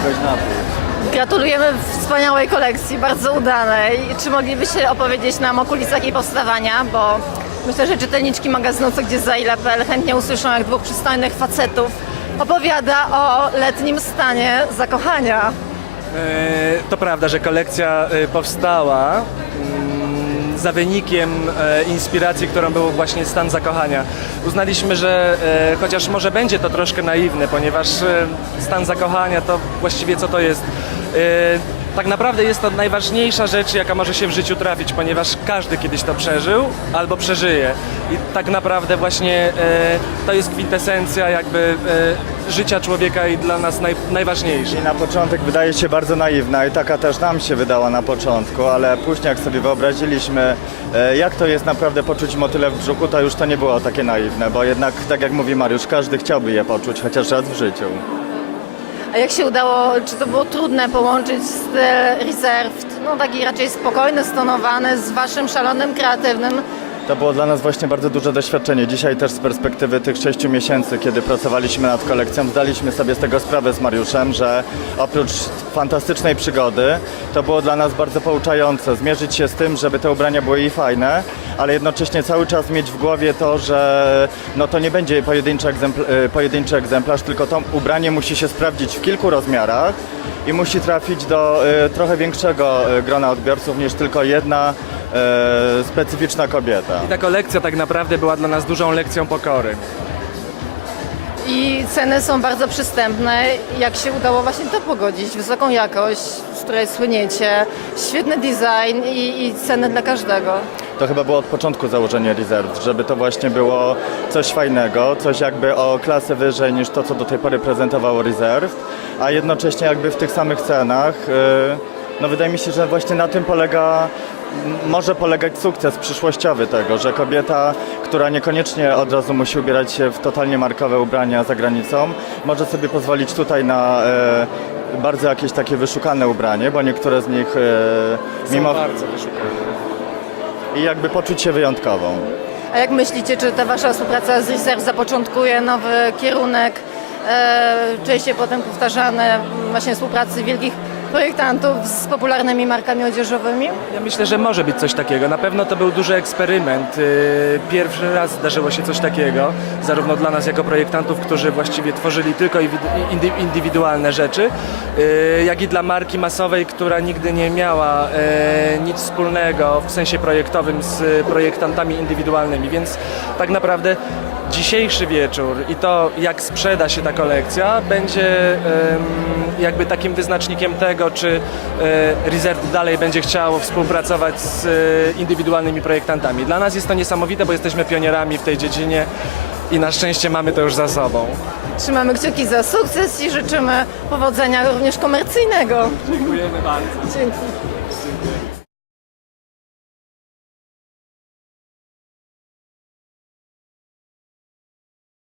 czegoś napić. Gratulujemy wspaniałej kolekcji, bardzo udanej. Czy moglibyście opowiedzieć nam o kulisach jej powstawania, bo myślę, że czytelniczki magazynu Co Gdzie Za Ile.pl chętnie usłyszą, jak dwóch przystojnych facetów opowiada o letnim stanie zakochania. E, To prawda, że kolekcja e, powstała za wynikiem e, inspiracji, którą był właśnie stan zakochania. Uznaliśmy, że e, chociaż może będzie to troszkę naiwne, ponieważ e, stan zakochania to właściwie co to jest? Tak naprawdę jest to najważniejsza rzecz, jaka może się w życiu trafić, ponieważ każdy kiedyś to przeżył albo przeżyje. I tak naprawdę właśnie e, to jest kwintesencja jakby e, życia człowieka i dla nas naj, najważniejsze. I na początek wydaje się bardzo naiwna i taka też nam się wydała na początku, ale później jak sobie wyobraziliśmy, e, jak to jest naprawdę poczuć motyle w brzuchu, to już to nie było takie naiwne, bo jednak, tak jak mówi Mariusz, każdy chciałby je poczuć chociaż raz w życiu. A jak się udało, czy to było trudne połączyć styl reserved, no taki raczej spokojny, stonowany, z waszym szalonym, kreatywnym To było dla nas właśnie bardzo duże doświadczenie. Dzisiaj też z perspektywy tych sześciu miesięcy, kiedy pracowaliśmy nad kolekcją, zdaliśmy sobie z tego sprawę z Mariuszem, że oprócz fantastycznej przygody, to było dla nas bardzo pouczające. Zmierzyć się z tym, żeby te ubrania były i fajne, ale jednocześnie cały czas mieć w głowie to, że no to nie będzie pojedynczy, egzempl- e, pojedynczy egzemplarz, tylko to ubranie musi się sprawdzić w kilku rozmiarach i musi trafić do e, trochę większego e, grona odbiorców niż tylko jedna e, specyficzna kobieta. I ta kolekcja tak naprawdę była dla nas dużą lekcją pokory. i ceny są bardzo przystępne. Jak się udało właśnie to pogodzić? Wysoką jakość, z której słyniecie, świetny design i, i ceny dla każdego. To chyba było od początku założenie Reserve, żeby to właśnie było coś fajnego, coś jakby o klasę wyżej niż to, co do tej pory prezentowało Reserve, a jednocześnie jakby w tych samych cenach. yy, No wydaje mi się, że właśnie na tym polega, może polegać sukces przyszłościowy tego, że kobieta, która niekoniecznie od razu musi ubierać się w totalnie markowe ubrania za granicą, może sobie pozwolić tutaj na e, bardzo jakieś takie wyszukane ubranie, bo niektóre z nich e, mimo... bardzo wyszukiwane. i jakby poczuć się wyjątkową. A jak myślicie, czy ta wasza współpraca z Reserve zapoczątkuje nowy kierunek, e, częściej potem powtarzany właśnie współpracy wielkich projektantów z popularnymi markami odzieżowymi? Ja myślę, że może być coś takiego. Na pewno to był duży eksperyment. Yy, Pierwszy raz zdarzyło się coś takiego, zarówno dla nas jako projektantów, którzy właściwie tworzyli tylko indy- indy- indywidualne rzeczy, yy, jak i dla marki masowej, która nigdy nie miała yy, nic wspólnego w sensie projektowym z projektantami indywidualnymi. Więc tak naprawdę dzisiejszy wieczór i to, jak sprzeda się ta kolekcja, będzie em, jakby takim wyznacznikiem tego, czy e, Reserve dalej będzie chciało współpracować z e, indywidualnymi projektantami. Dla nas jest to niesamowite, bo jesteśmy pionierami w tej dziedzinie i na szczęście mamy to już za sobą. Trzymamy kciuki za sukces i życzymy powodzenia również komercyjnego. Dziękujemy bardzo. Dzięki.